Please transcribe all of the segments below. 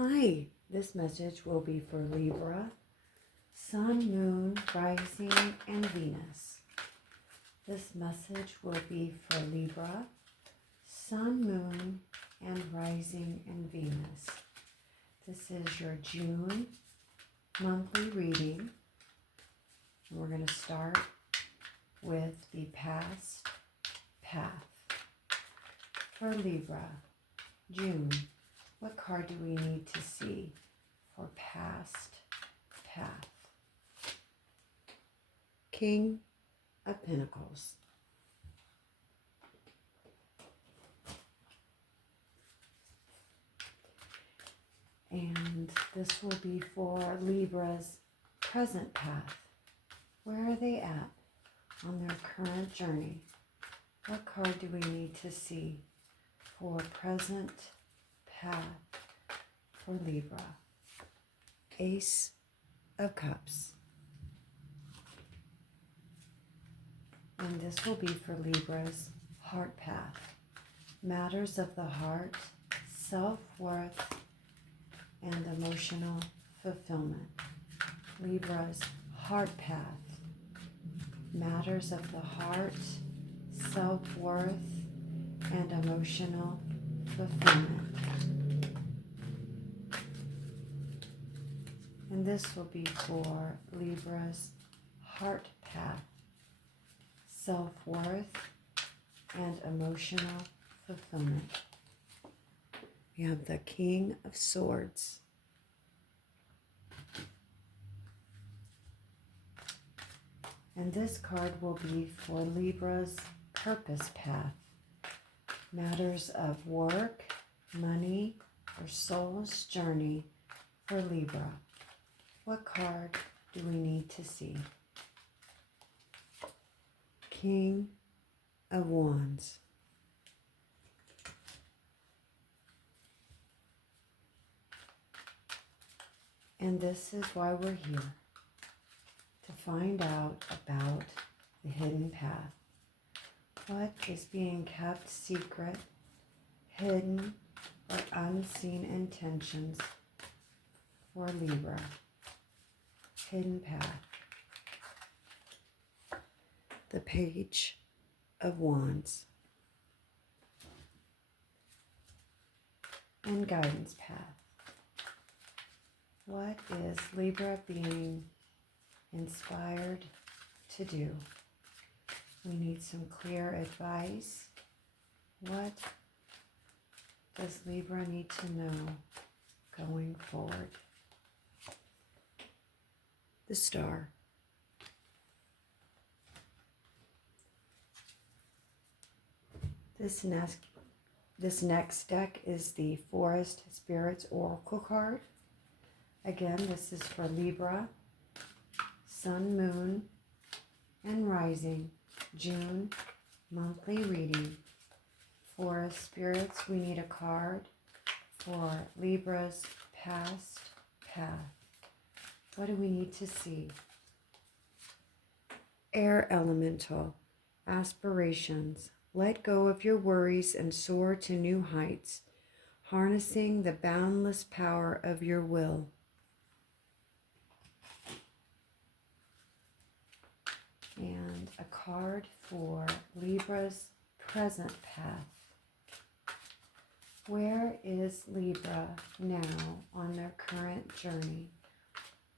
Hi, this message will be for Libra, Sun, Moon, Rising, and Venus. This message will be for Libra, Sun, Moon, and Rising, and Venus. This is your June monthly reading. We're going to start with the past path. For Libra, June, what card do we need to see for past path? King of Pentacles. And this will be for Libra's present path. Where are they at on their current journey? What card do we need to see for present path for Libra? Ace of Cups. And this will be for Libra's heart path. Matters of the heart, self-worth, and emotional fulfillment. Libra's heart path. Matters of the heart, self-worth, and emotional fulfillment. And this will be for Libra's heart path, self-worth, and emotional fulfillment. We have the King of Swords. And this card will be for Libra's purpose path. Matters of work, money, or soul's journey for Libra. What card do we need to see? King of Wands. And this is why we're here, to find out about the hidden path. What is being kept secret, hidden, or unseen intentions for Libra? Hidden path. The Page of Wands. And guidance path. What is Libra being inspired to do? We need some clear advice. What does Libra need to know going forward? The Star. This next deck is the Forest Spirits Oracle card. Again, this is for Libra, Sun, Moon, and Rising, June monthly reading. Forest Spirits, we need a card for Libra's past path. What do we need to see? Air Elemental, aspirations. Let go of your worries and soar to new heights, harnessing the boundless power of your will. And a card for Libra's present path. Where is Libra now on their current journey?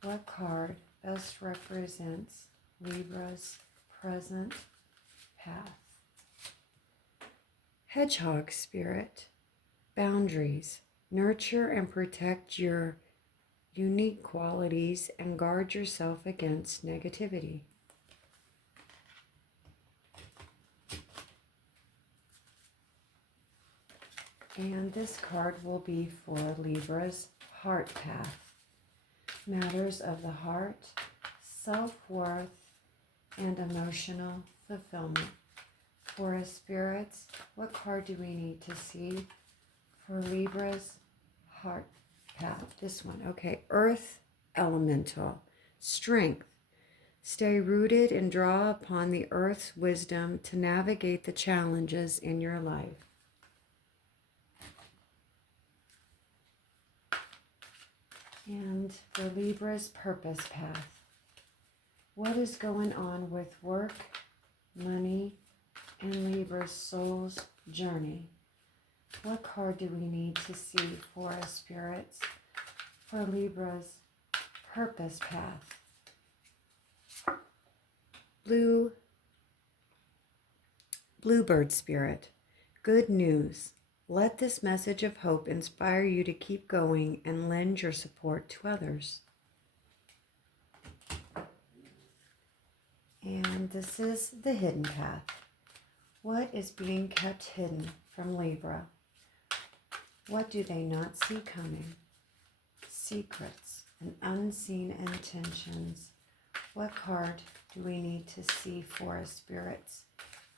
What card best represents Libra's present path? Hedgehog Spirit. Boundaries. Nurture and protect your unique qualities and guard yourself against negativity. And this card will be for Libra's heart path. Matters of the heart, self-worth, and emotional fulfillment. For spirits, what card do we need to see for Libra's heart path? This one. Okay. Earth Elemental. Strength. Stay rooted and draw upon the earth's wisdom to navigate the challenges in your life. And for Libra's purpose path, what is going on with work, money, and Libra's soul's journey? What card do we need to see for us, spirits, for Libra's purpose path? Bluebird spirit, good news. Let this message of hope inspire you to keep going and lend your support to others. And this is the hidden path. What is being kept hidden from Libra? What do they not see coming? Secrets and unseen intentions. What card do we need to see for us, spirits,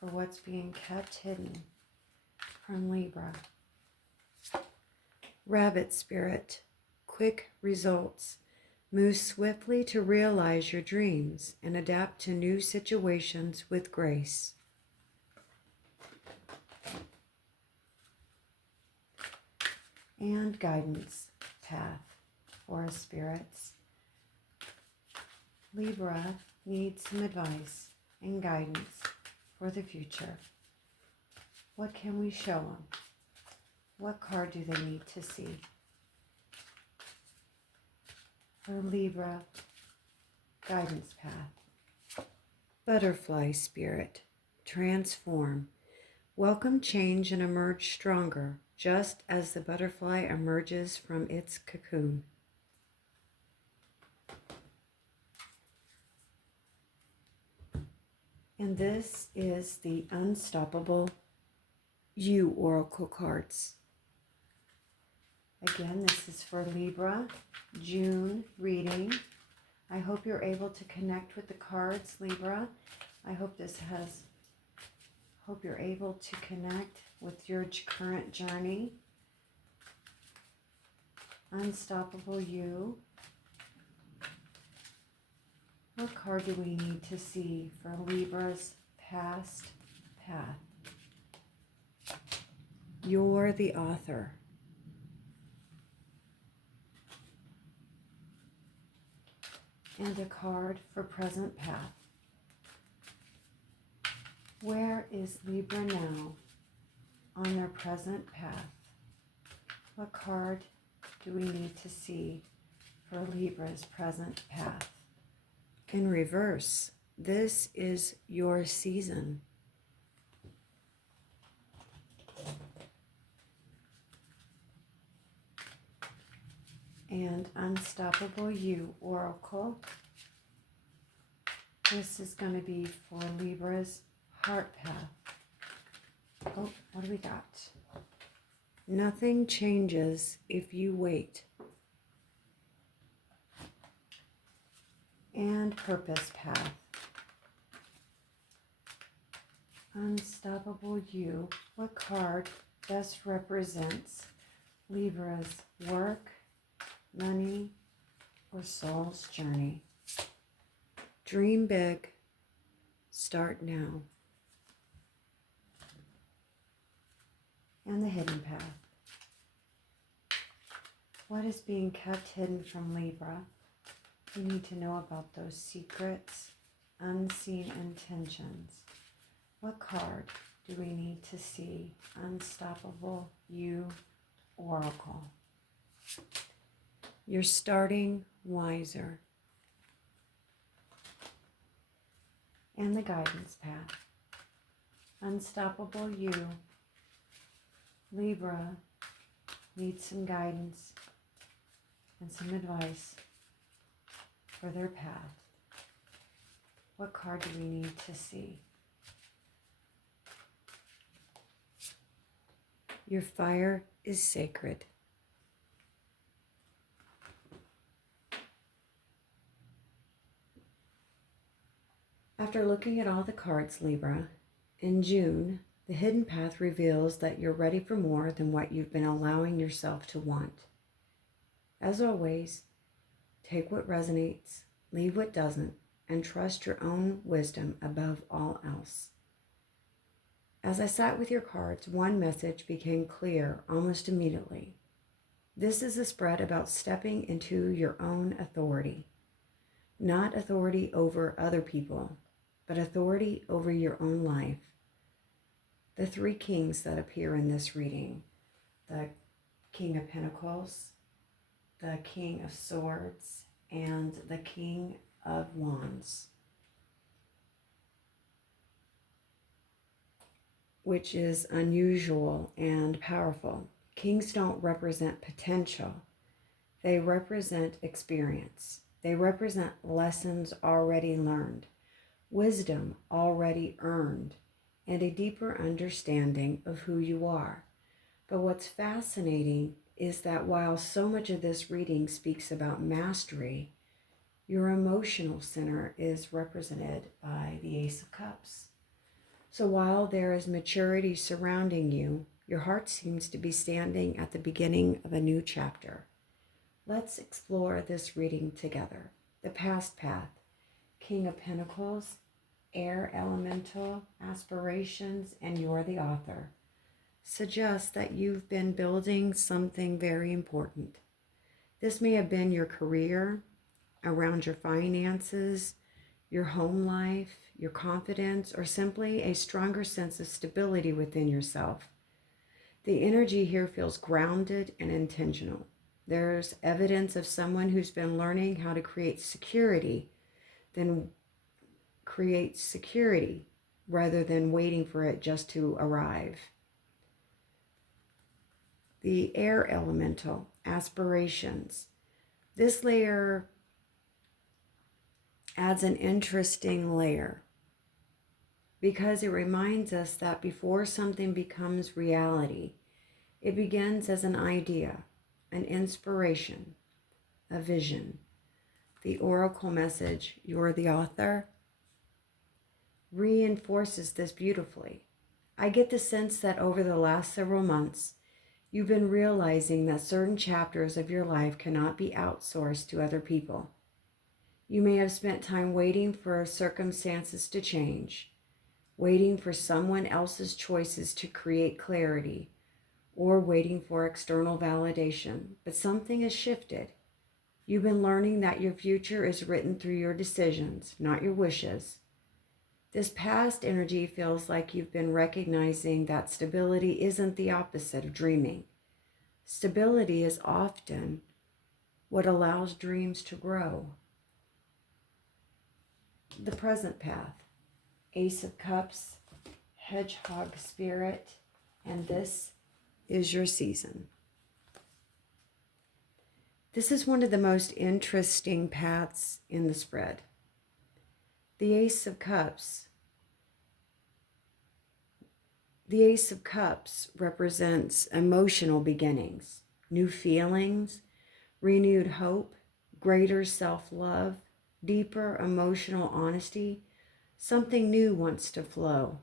for what's being kept hidden from Libra? Rabbit spirit, quick results. Move swiftly to realize your dreams and adapt to new situations with grace. And guidance path for us, spirits. Libra needs some advice and guidance for the future. What can we show them? What card do they need to see? For Libra, guidance path. Butterfly spirit, transform. Welcome change and emerge stronger, just as the butterfly emerges from its cocoon. And this is the Unstoppable You Oracle cards. Again, this is for Libra, June reading. I hope you're able to connect with the cards, Libra. I hope you're able to connect with your current journey. Unstoppable You. What card do we need to see for Libra's past path? You're the author. And a card for present path. Where is Libra now on their present path? What card do we need to see for Libra's present path? In reverse, this is your season. And Unstoppable You Oracle. This is going to be for Libra's heart path. Oh, what do we got? Nothing changes if you wait. And purpose path. Unstoppable You. What card best represents Libra's work, money, or soul's journey? Dream big. Start now. And the hidden path. What is being kept hidden from Libra? You need to know about those secrets, unseen intentions. What card do we need to see? Unstoppable You Oracle. You're starting wiser. And the guidance path. Unstoppable You. Libra needs some guidance and some advice for their path. What card do we need to see? Your fire is sacred. After looking at all the cards, Libra, in June, the hidden path reveals that you're ready for more than what you've been allowing yourself to want. As always, take what resonates, leave what doesn't, and trust your own wisdom above all else. As I sat with your cards, one message became clear almost immediately. This is a spread about stepping into your own authority, not authority over other people, but authority over your own life. The three kings that appear in this reading, the King of Pentacles, the King of Swords, and the King of Wands, which is unusual and powerful. Kings don't represent potential. They represent experience. They represent lessons already learned, wisdom already earned, and a deeper understanding of who you are. But what's fascinating is that while so much of this reading speaks about mastery, your emotional center is represented by the Ace of Cups. So while there is maturity surrounding you, your heart seems to be standing at the beginning of a new chapter. Let's explore this reading together. The past path, King of Pentacles, air elemental, aspirations, and you're the author, suggests that you've been building something very important. This may have been your career, around your finances, your home life, your confidence, or simply a stronger sense of stability within yourself. The energy here feels grounded and intentional. There's evidence of someone who's been learning how to create security rather than waiting for it just to arrive. The air elemental, aspirations. This layer adds an interesting layer because it reminds us that before something becomes reality, it begins as an idea, an inspiration, a vision. The oracle message, you're the author, reinforces this beautifully. I get the sense that over the last several months, you've been realizing that certain chapters of your life cannot be outsourced to other people. You may have spent time waiting for circumstances to change, waiting for someone else's choices to create clarity, or waiting for external validation. But something has shifted. You've been learning that your future is written through your decisions, not your wishes. This past energy feels like you've been recognizing that stability isn't the opposite of dreaming. Stability is often what allows dreams to grow. The present path, Ace of Cups, Hedgehog Spirit, and this is your season. This is one of the most interesting paths in the spread. The Ace of Cups. The Ace of Cups represents emotional beginnings, new feelings, renewed hope, greater self-love, deeper emotional honesty. Something new wants to flow.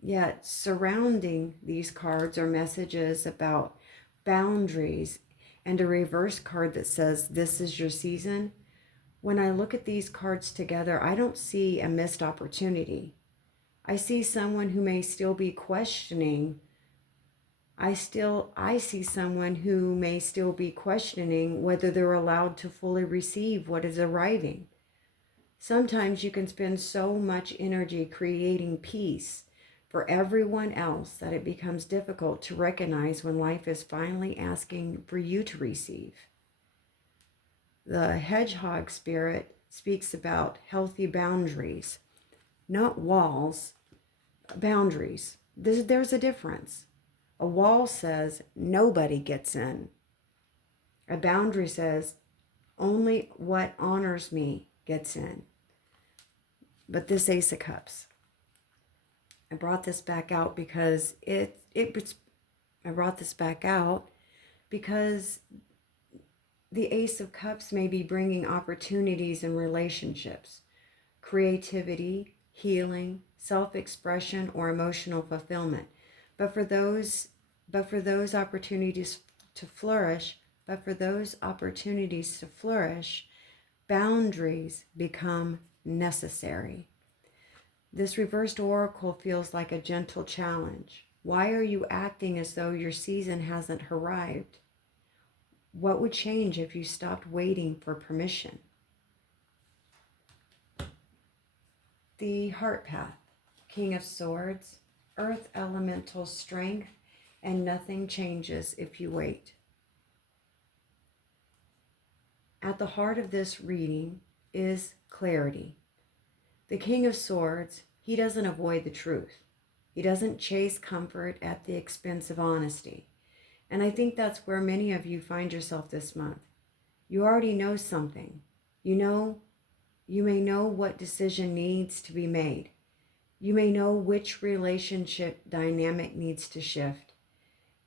Yet surrounding these cards are messages about boundaries and a reverse card that says, this is your season. When I look at these cards together, I don't see a missed opportunity. I see someone who may still be questioning. I see someone who may still be questioning whether they're allowed to fully receive what is arriving. Sometimes you can spend so much energy creating peace for everyone else that it becomes difficult to recognize when life is finally asking for you to receive. The hedgehog spirit speaks about healthy boundaries, not walls, boundaries. There's a difference. A wall says nobody gets in. A boundary says only what honors me gets in. But this Ace of Cups, I brought this back out because the Ace of Cups may be bringing opportunities in relationships, creativity, healing, self-expression, or emotional fulfillment. But for those opportunities to flourish, boundaries become necessary. This reversed oracle feels like a gentle challenge. Why are you acting as though your season hasn't arrived? What would change if you stopped waiting for permission? The heart path, King of Swords, earth elemental strength, and nothing changes if you wait. At the heart of this reading is clarity. The King of Swords, he doesn't avoid the truth. He doesn't chase comfort at the expense of honesty. And I think that's where many of you find yourself this month. You already know something. You may know what decision needs to be made. You may know which relationship dynamic needs to shift.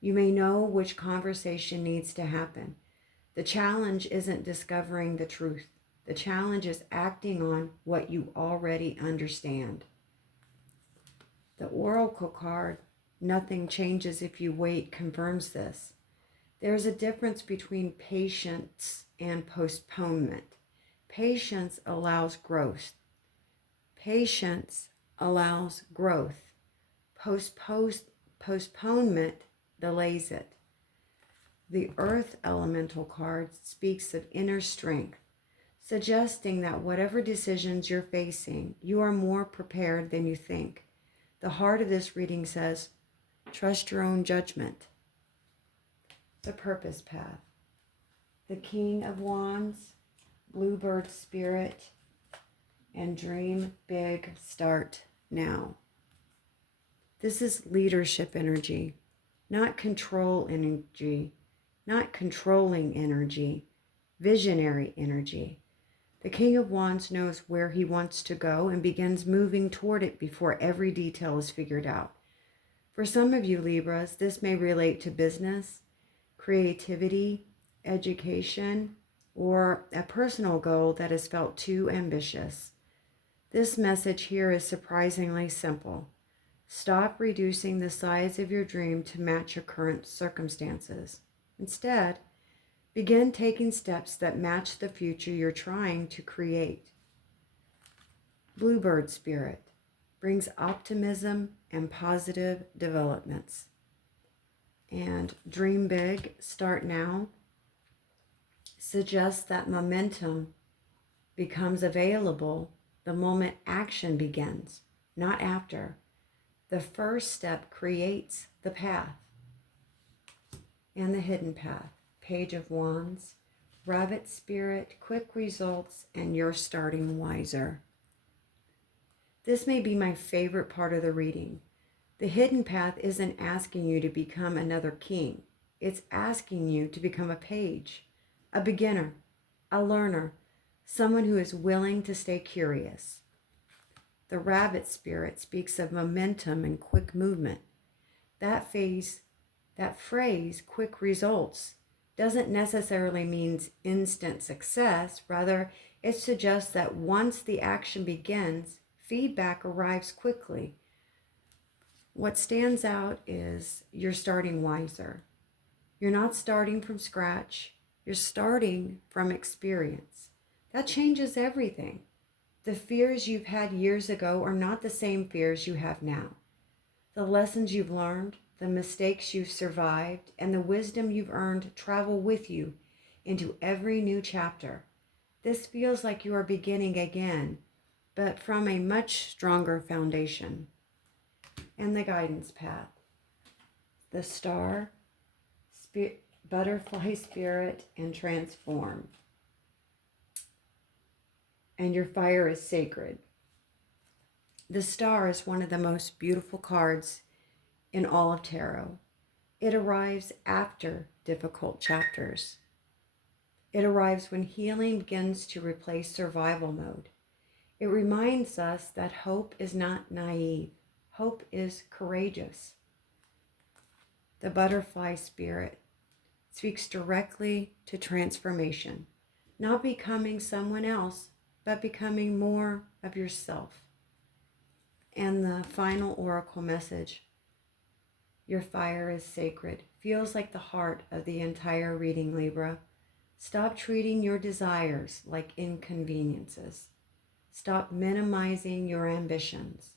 You may know which conversation needs to happen. The challenge isn't discovering the truth. The challenge is acting on what you already understand. The Oracle card, nothing changes if you wait, confirms this. There's a difference between patience and postponement. Patience allows growth. Patience allows growth. Postponement delays it. The Earth Elemental card speaks of inner strength, suggesting that whatever decisions you're facing, you are more prepared than you think. The heart of this reading says, trust your own judgment. The Purpose Path. The King of Wands, Bluebird Spirit, and Dream Big, Start Now. This is leadership energy, not control energy, not controlling energy, visionary energy. The King of Wands knows where he wants to go and begins moving toward it before every detail is figured out. For some of you Libras, this may relate to business, creativity, education, or a personal goal that has felt too ambitious. This message here is surprisingly simple. Stop reducing the size of your dream to match your current circumstances. Instead, begin taking steps that match the future you're trying to create. Bluebird Spirit brings optimism and positive developments. And Dream Big, Start Now suggests that momentum becomes available the moment action begins, not after. The first step creates the path. And the Hidden Path, Page of Wands, Rabbit Spirit, quick results, and you're starting wiser. This may be my favorite part of the reading. The Hidden Path isn't asking you to become another king. It's asking you to become a page, a beginner, a learner, someone who is willing to stay curious. The Rabbit Spirit speaks of momentum and quick movement. That phrase, quick results, doesn't necessarily mean instant success. Rather, it suggests that once the action begins, feedback arrives quickly. What stands out is you're starting wiser. You're not starting from scratch. You're starting from experience. That changes everything. The fears you've had years ago are not the same fears you have now. The lessons you've learned, the mistakes you've survived, and the wisdom you've earned travel with you into every new chapter. This feels like you are beginning again, but from a much stronger foundation. And the Guidance Path. The Star, Butterfly Spirit, and Transform. And your fire is sacred. The Star is one of the most beautiful cards in all of tarot. It arrives after difficult chapters. It arrives when healing begins to replace survival mode. It reminds us that hope is not naive. Hope is courageous. The Butterfly Spirit speaks directly to transformation, not becoming someone else, but becoming more of yourself. And the final oracle message, your fire is sacred, feels like the heart of the entire reading, Libra. Stop treating your desires like inconveniences. Stop minimizing your ambitions.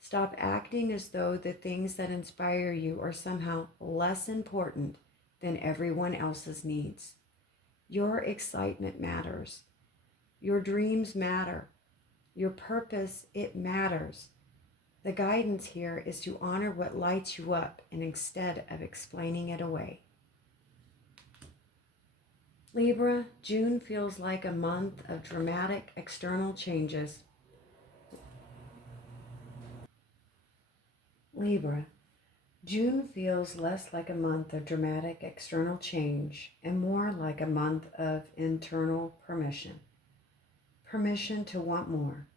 Stop acting as though the things that inspire you are somehow less important than everyone else's needs. Your excitement matters. Your dreams matter. Your purpose, it matters. The guidance here is to honor what lights you up and instead of explaining it away. Libra, June feels like a month of dramatic external changes. Libra, June feels less like a month of dramatic external change and more like a month of internal permission. Permission to want more.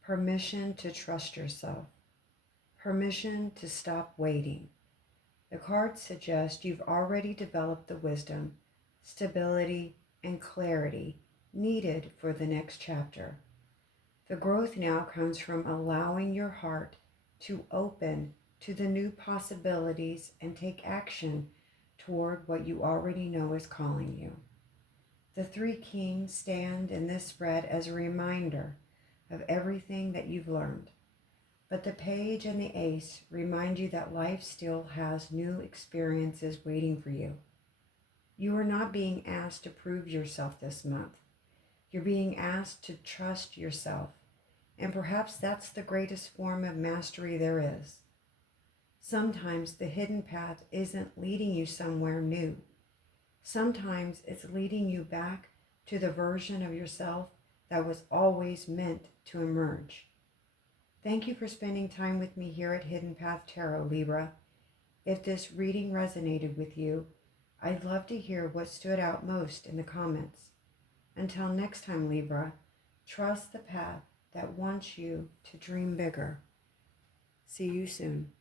Permission to trust yourself. Permission to stop waiting. The cards suggest you've already developed the wisdom, stability, and clarity needed for the next chapter. The growth now comes from allowing your heart to open to the new possibilities and take action toward what you already know is calling you. The three kings stand in this spread as a reminder of everything that you've learned. But the page and the ace remind you that life still has new experiences waiting for you. You are not being asked to prove yourself this month. You're being asked to trust yourself. And perhaps that's the greatest form of mastery there is. Sometimes the hidden path isn't leading you somewhere new. Sometimes it's leading you back to the version of yourself that was always meant to emerge. Thank you for spending time with me here at Hidden Path Tarot, Libra. If this reading resonated with you, I'd love to hear what stood out most in the comments. Until next time, Libra, trust the path that wants you to dream bigger. See you soon.